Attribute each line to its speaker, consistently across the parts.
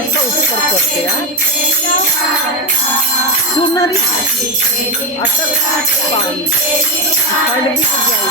Speaker 1: इसका ऊपर करते यार सुनरी अटल पानी खंड भी जाएगी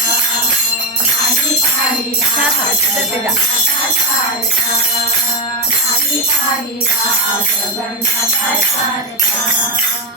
Speaker 1: सारखा